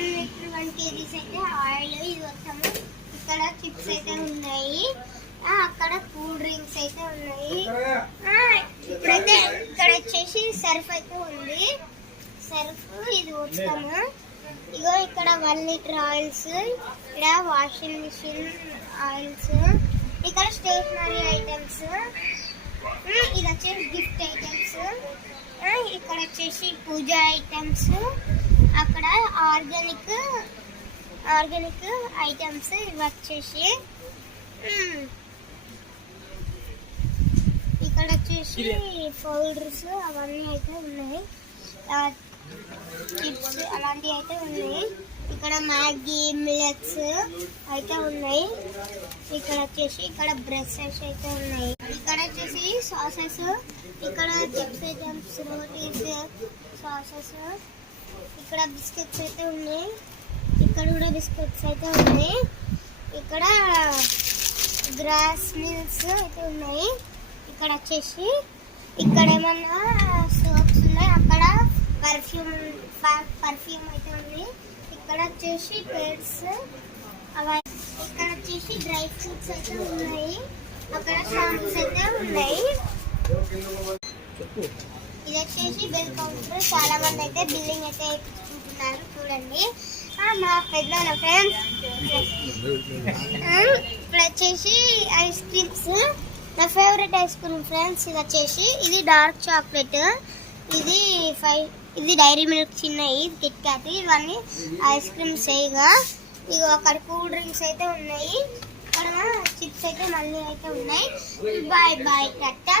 1 kgs అయితే oil, ఇది మొత్తము ఇక్కడ చిప్స్ అయితే ఉన్నాయి, అక్కడ కూల్ డ్రింక్స్ అయితే ఉన్నాయి. ఇప్పుడైతే ఇక్కడ వచ్చేసి సర్ఫ్ అయితే ఉంది, సర్ఫ్ ఇది మొత్తము. ఇగో ఇక్కడ 1 లీటర్ ఆయిల్స్, ఇక్కడ వాషింగ్ మిషన్ ఆయిల్స్, ఇక్కడ స్టేషనరీ ఐటమ్స్, ఇది వచ్చేసి గిఫ్ట్ ఐటమ్స్, ఇక్కడ వచ్చేసి పూజ ఐటమ్స్, అక్కడ ఆర్గానిక్ ఐటమ్స్ ఇవి వచ్చేసి, ఇక్కడ వచ్చేసి పౌడర్స్ అవన్నీ అయితే ఉన్నాయి, చిప్స్ అలాంటివి అయితే ఉన్నాయి. ఇక్కడ మ్యాగీ మిలెట్స్ అయితే ఉన్నాయి. ఇక్కడ వచ్చేసి ఇక్కడ బ్రషెస్ అయితే ఉన్నాయి. ఇక్కడ వచ్చేసి సాసెస్, ఇక్కడ చిప్స్ ఐటమ్స్, రోటీస్, సాసెస్, ఇక్కడ బిస్కెట్స్ అయితే ఉన్నాయి. ఇక్కడ కూడా బిస్కెట్స్ అయితే ఉన్నాయి. ఇక్కడ గ్రాస్ మిల్క్స్ అయితే ఉన్నాయి. ఇక్కడ వచ్చేసి ఇక్కడ ఏమన్నా సోప్స్ ఉన్నాయి, అక్కడ పర్ఫ్యూమ్ అయితే ఉంది. ఇక్కడ వచ్చేసి పేడ్స్ అవి, ఇక్కడ వచ్చేసి డ్రై ఫ్రూట్స్ అయితే ఉన్నాయి, అక్కడ షాంపూస్ అయితే ఉన్నాయి. ఇది వచ్చేసి బిల్ కౌంటర్, చాలా మంది అయితే బిల్లింగ్ అయితే ఇచ్చుకుంటున్నారు చూడండి. మా పెద్ద ఫ్రెండ్స్ ఇప్పుడు వచ్చేసి ఐస్ క్రీమ్స్, నా ఫేవరెట్ ఐస్ క్రీమ్ ఫ్రెండ్స్. ఇది వచ్చేసి ఇది డార్క్ చాక్లెట్, ఇది డైరీ మిల్క్ చిన్నవి, ఇది కిట్ క్యాట్, ఇవన్నీ ఐస్ క్రీమ్స్. ఇక అక్కడ కూల్ డ్రింక్స్ అయితే ఉన్నాయి, ఇక్కడ చిప్స్ అయితే మళ్ళీ అయితే ఉన్నాయి. Bye bye Tata.